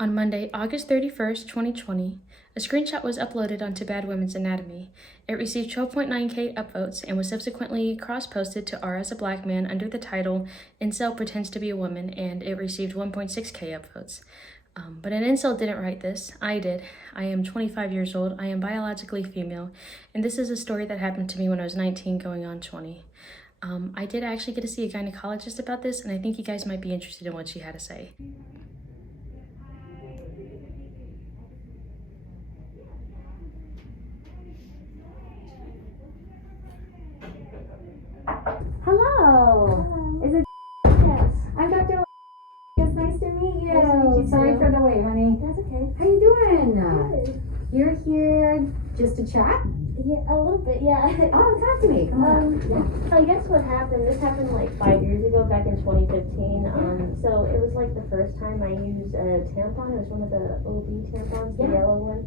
On Monday, August 31st, 2020, a screenshot was uploaded onto Bad Women's Anatomy. It received 12.9K upvotes and was subsequently cross-posted to R as a Black Man under the title Incel Pretends to be a Woman, and it received 1.6K upvotes. But an incel didn't write this. I did. I am 25 years old. I am biologically female, and this is a story that happened to me when I was 19 going on 20. I did actually get to see a gynecologist about this, and I think you guys might be interested in what she had to say. Hello. Hello. Is it? Yes. I'm Dr. It's nice to meet you. Nice to meet you Sorry too. for the wait, honey. That's okay. How you doing? Good. You're here just to chat? Yeah, a little bit, yeah. Oh, talk to me. Come on. So I guess what happened, this happened like 5 years ago, back in 2015. So it was like the first time I used a tampon. It was one of the OB tampons, the yellow one.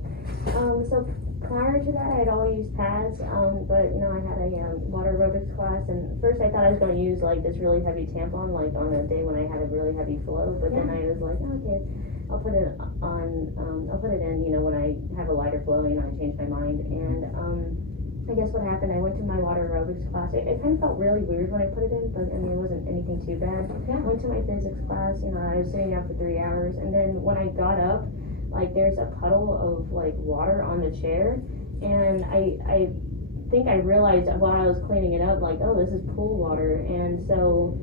So prior to that, I'd always used pads, but you know, I had a water aerobics class, and first I thought I was going to use like this really heavy tampon, like on a day when I had a really heavy flow, but then I was like, okay, I'll put it on, I'll put it in, you know, when I have a lighter flow, you know, I changed my mind, and I guess what happened, I went to my water aerobics class. It kind of felt really weird when I put it in, but I mean, it wasn't anything too bad. I went to my physics class, you know, I was sitting down for 3 hours, and then when I got up, like there's a puddle of like water on the chair, and I think I realized while I was cleaning it up, like, oh, this is pool water, and so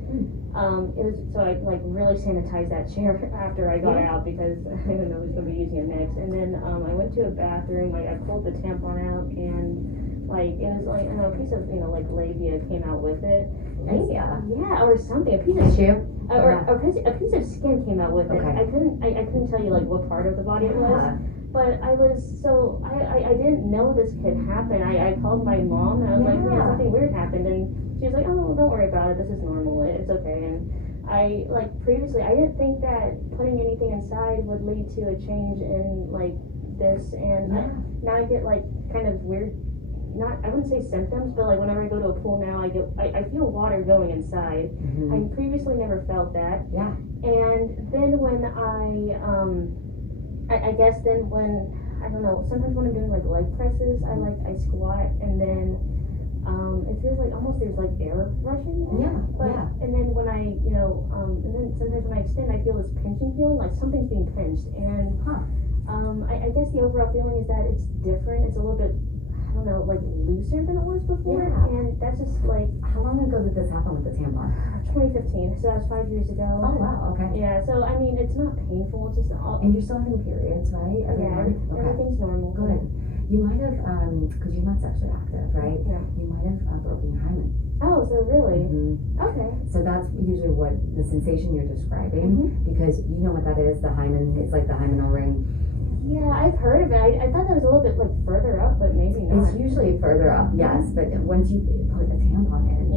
it was, so I like really sanitized that chair after I got out, because I didn't know I was going to be using it next. And then I went to a bathroom, like I pulled the tampon out, and like it was like, I don't know, a piece of, you know, like labia came out with it. Labia? Yeah, or something, a piece of Tissue? or a piece of skin came out with it. Okay. I couldn't tell you like what part of the body it was. But I was so, I didn't know this could happen. I called my mom, and I was like, yeah, something weird happened, and she was like, oh, don't worry about it, this is normal, it's okay. And I, like, previously, I didn't think that putting anything inside would lead to a change in, like, this, and now I get, like, kind of weird, not, I wouldn't say symptoms, but, like, whenever I go to a pool now, I feel water going inside. I previously never felt that. Yeah. And then when I guess then when, I don't know, sometimes when I'm doing like leg presses, I squat, and then it feels like almost there's like air rushing in. And then when I, you know, and then sometimes when I extend, I feel this pinching feeling, like something's being pinched. And I guess the overall feeling is that it's different. It's a little bit, I don't know, like looser than it was before. And that's just like. How long ago did this happen with the tampon? 2015, so that was 5 years ago. Oh, wow, okay. Yeah, so I mean, it's not painful, it's just all. And you're still having periods, right? Everything's normal. Good. You might have, because you're not sexually active, right? Yeah. You might have broken your hymen. Oh, so really? Okay. So that's usually what the sensation you're describing, because you know what that is. The hymen, it's like the hymenal ring. Yeah, I've heard of it. I thought that was a little bit like further up, but maybe not. It's usually further up, yes, but once you put a tampon in,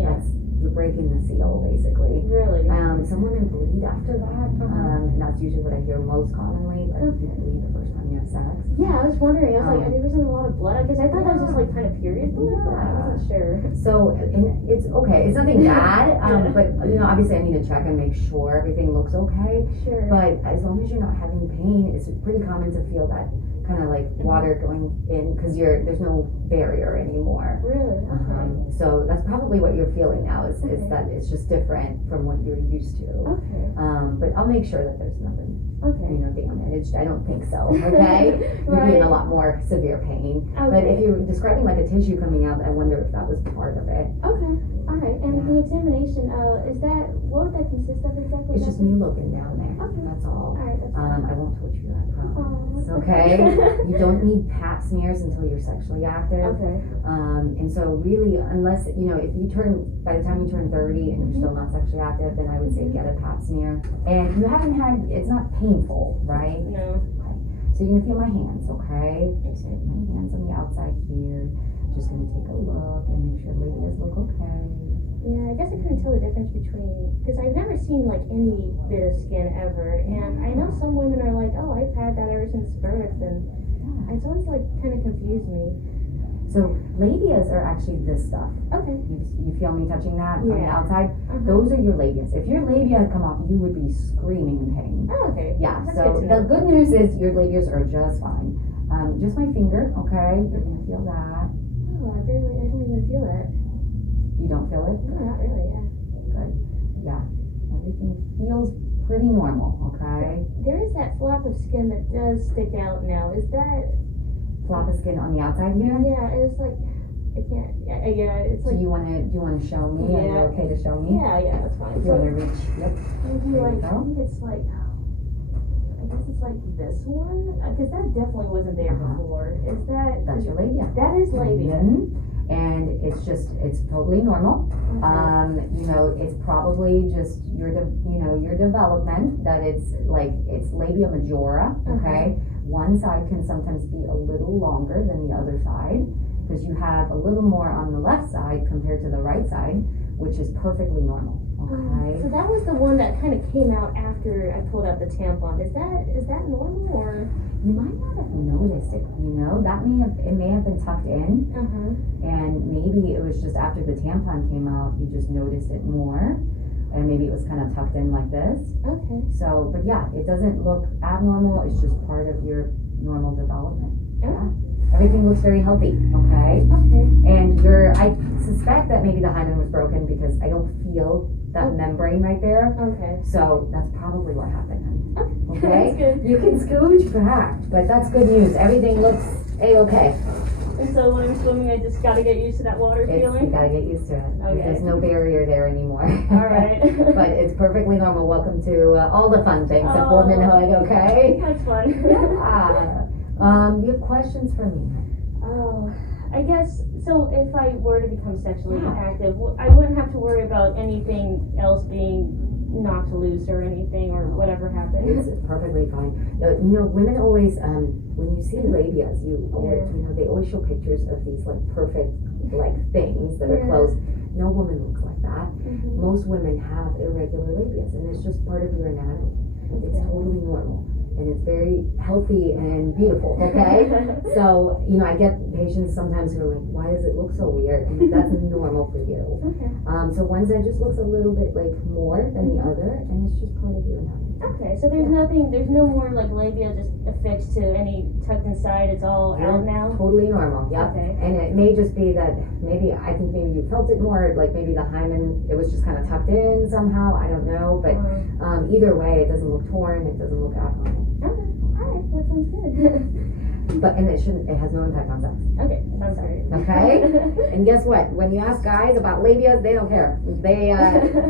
you're breaking the seal, basically. Really? Some women bleed after that, and that's usually what I hear most commonly, but you bleed the first time you have sex. Yeah, I was wondering. I was like, there wasn't a lot of blood, because I thought that was just like kind of period blood, but I wasn't sure. So, and it's okay. It's nothing bad, but you know, obviously I need to check and make sure everything looks okay. Sure. But as long as you're not having pain, it's pretty common to feel that kind of like water going in, because there's no barrier anymore. Really? Okay. So that's probably what you're feeling now, is that it's just different from what you're used to. Okay. But I'll make sure that there's nothing, you know, damaged. I don't think so. Okay. You'll be in a lot more severe pain. Okay. But if you're describing like a tissue coming out, I wonder if that was part of it. Okay. All right. And the examination, what would that consist of exactly? It's just me looking down there. Okay. That's all. All right. That's fine. I won't touch you, I promise. Oh, Okay. You don't need pap smears until you're sexually active. Okay. And so really, unless, you know, if you by the time you turn 30 and you're still not sexually active, then I would say get a pap smear. And you haven't it's not painful, right? No. Okay. So you're gonna feel my hands, okay? Okay. My hands on the outside here. Just gonna take a look and make sure labias look okay. Yeah, I guess I couldn't tell the difference between, because I've never seen like any bit of skin ever, and I know some women are like, oh, I've had that ever since birth, and it's always like kind of confused me. So labias are actually this stuff. Okay. You feel me touching that on the Yeah. outside? Uh-huh. Those are your labias. If your labia had come off, you would be screaming in pain. Oh, okay. Yeah, That's so good to the know. good news is your labias are just fine. Just my finger, okay? You're gonna feel that. Oh, I don't even feel that. You don't feel it? No, not really, yeah. Good. Yeah. Everything feels pretty normal, okay? There is that flap of skin that does stick out now. Is that? Flap of skin on the outside here? Yeah, it's like, I can't, yeah, it's Do like, you wanna show me? Are you Yeah. okay to show me? yeah, that's fine. If you So, wanna reach, yep. maybe There like, you I go. think it's like, I guess it's like this one? Because that definitely wasn't there before. Is that? That's your labia. That is labia. Mhm. And it's totally normal. Okay. It's probably just your development that it's labia majora, okay? One side can sometimes be a little longer than the other side because you have a little more on the left side compared to the right side, which is perfectly normal, okay? So that was the one that kind of came out after I pulled out the tampon. Is that normal or? You might not have noticed it, it may have been tucked in, and maybe it was just after the tampon came out, you just noticed it more, and maybe it was kind of tucked in like this. Okay. So, but yeah, it doesn't look abnormal, it's just part of your normal development. Yeah. Everything looks very healthy, okay? Okay. And I suspect that maybe the hymen was broken because I don't feel that membrane right there. Okay. So that's probably what happened, honey. Okay. Okay? That's good. You can scooch back, but that's good news. Everything looks A-okay. And so when I'm swimming, I just gotta get used to that water You feeling? gotta get used to it. Okay. There's no barrier there anymore. All right. But it's perfectly normal. Welcome to all the fun things of Oh. womanhood, okay? That's fun. Yeah. You have questions for me? Oh, I guess, so if I were to become sexually Yeah. active, I wouldn't have to worry about anything else being knocked loose or anything or whatever happens. It's perfectly fine. Women always, when you see labias, they always show pictures of these perfect things that are Yeah. closed. No woman looks like that. Mhm. Most women have irregular labias, and it's just part of your anatomy. It's Okay. totally normal, and it's very healthy and beautiful. Okay, so I get patients sometimes who are like, "Why does it look so weird?" And that's normal for you. Okay. So one side just looks a little bit more than the other, and it's just part of your anatomy. Okay, so there's no more labia just affixed to any tucked inside, it's all out now? Totally normal, yep. Okay. And it may just be that maybe you felt it more, maybe the hymen, it was just kind of tucked in somehow, I don't know, but either way, it doesn't look torn, it doesn't look abnormal. Okay, alright, that sounds good. And it has no impact on sex. Okay, sounds great. Okay? And guess what? When you ask guys about labias, they don't care. They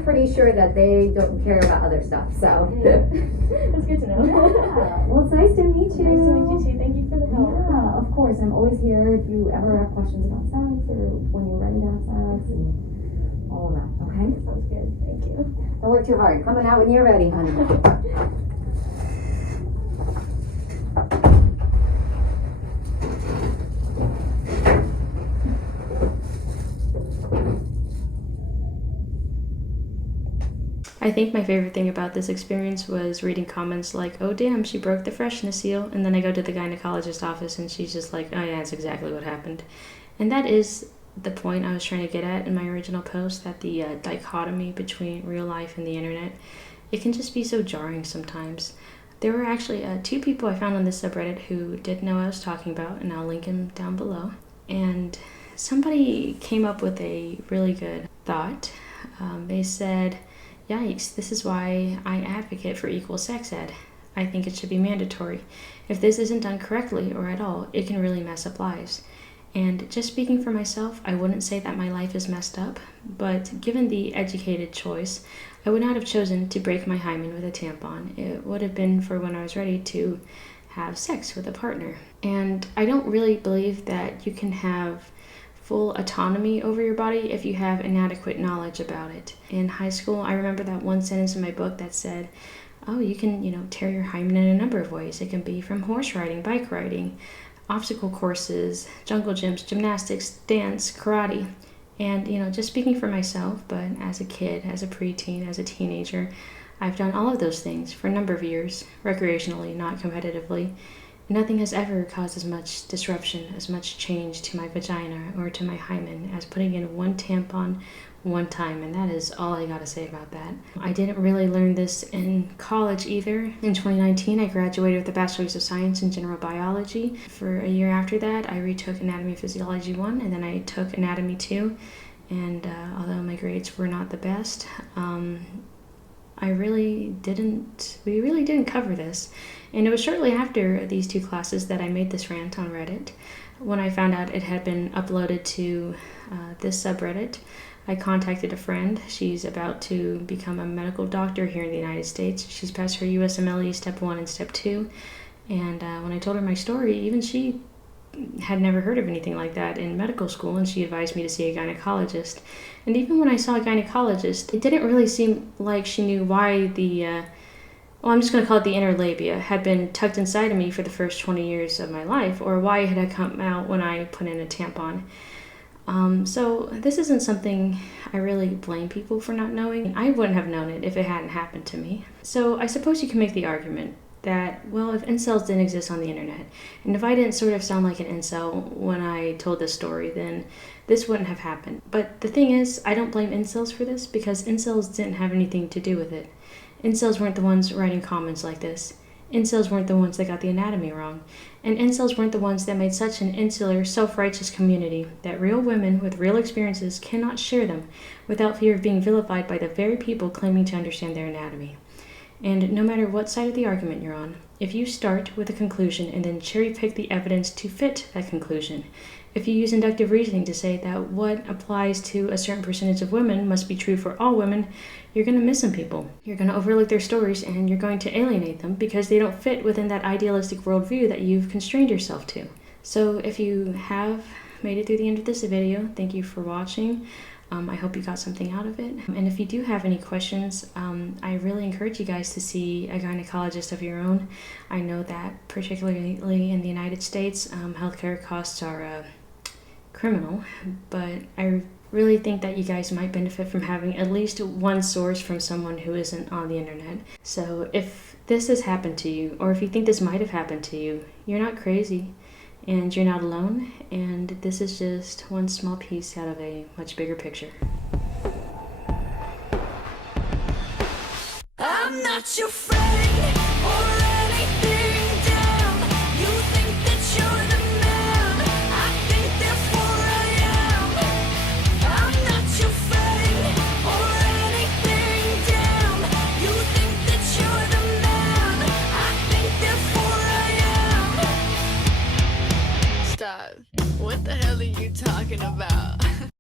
pretty sure that they don't care about other stuff, so. That's good to know. Yeah. Well, it's nice to meet you. Nice to meet you too, thank you for the help. Yeah, of course. I'm always here if you ever have questions about sex or when you're ready to have sex and all of that, okay? Sounds good, thank you. Don't work too hard. Coming out when you're ready, honey. I think my favorite thing about this experience was reading comments like, "Oh damn, she broke the freshness seal," and then I go to the gynecologist office and she's just like, "Oh yeah, that's exactly what happened." And that is the point I was trying to get at in my original post, that the dichotomy between real life and the internet, it can just be so jarring sometimes. There were actually 2 people I found on this subreddit who did know what I was talking about, and I'll link them down below. And somebody came up with a really good thought. They said, "Yikes, this is why I advocate for equal sex ed. I think it should be mandatory. If this isn't done correctly or at all, it can really mess up lives." And just speaking for myself, I wouldn't say that my life is messed up, but given the educated choice, I would not have chosen to break my hymen with a tampon. It would have been for when I was ready to have sex with a partner. And I don't really believe that you can have full autonomy over your body if you have inadequate knowledge about it. In high school, I remember that one sentence in my book that said, "Oh, you can, tear your hymen in a number of ways. It can be from horse riding, bike riding, obstacle courses, jungle gyms, gymnastics, dance, karate." And, just speaking for myself, but as a kid, as a preteen, as a teenager, I've done all of those things for a number of years, recreationally, not competitively. Nothing has ever caused as much disruption, as much change to my vagina or to my hymen as putting in one tampon one time, and that is all I gotta say about that. I didn't really learn this in college either. In 2019, I graduated with a Bachelor's of Science in General Biology. For a year after that, I retook Anatomy and Physiology 1, and then I took Anatomy 2, and although my grades were not the best, we really didn't cover this. And it was shortly after these two classes that I made this rant on Reddit. When I found out it had been uploaded to this subreddit, I contacted a friend. She's about to become a medical doctor here in the United States. She's passed her USMLE Step 1 and Step 2. And when I told her my story, even she had never heard of anything like that in medical school, and she advised me to see a gynecologist. And even when I saw a gynecologist, it didn't really seem like she knew why I'm just going to call it the inner labia, had been tucked inside of me for the first 20 years of my life, or why it had come out when I put in a tampon. So this isn't something I really blame people for not knowing. I wouldn't have known it if it hadn't happened to me. So I suppose you can make the argument that, well, if incels didn't exist on the internet, and if I didn't sort of sound like an incel when I told this story, then this wouldn't have happened. But the thing is, I don't blame incels for this, because incels didn't have anything to do with it. Incels weren't the ones writing comments like this. Incels weren't the ones that got the anatomy wrong. And incels weren't the ones that made such an insular, self-righteous community that real women with real experiences cannot share them without fear of being vilified by the very people claiming to understand their anatomy. And no matter what side of the argument you're on, if you start with a conclusion and then cherry-pick the evidence to fit that conclusion, if you use inductive reasoning to say that what applies to a certain percentage of women must be true for all women, you're going to miss some people. You're going to overlook their stories, and you're going to alienate them because they don't fit within that idealistic worldview that you've constrained yourself to. So if you have made it through the end of this video, thank you for watching. I hope you got something out of it. And if you do have any questions, I really encourage you guys to see a gynecologist of your own. I know that particularly in the United States, healthcare costs are criminal, but I really think that you guys might benefit from having at least one source from someone who isn't on the internet. So if this has happened to you, or if you think this might have happened to you, you're not crazy. And you're not alone, and this is just one small piece out of a much bigger picture. I'm not your friend.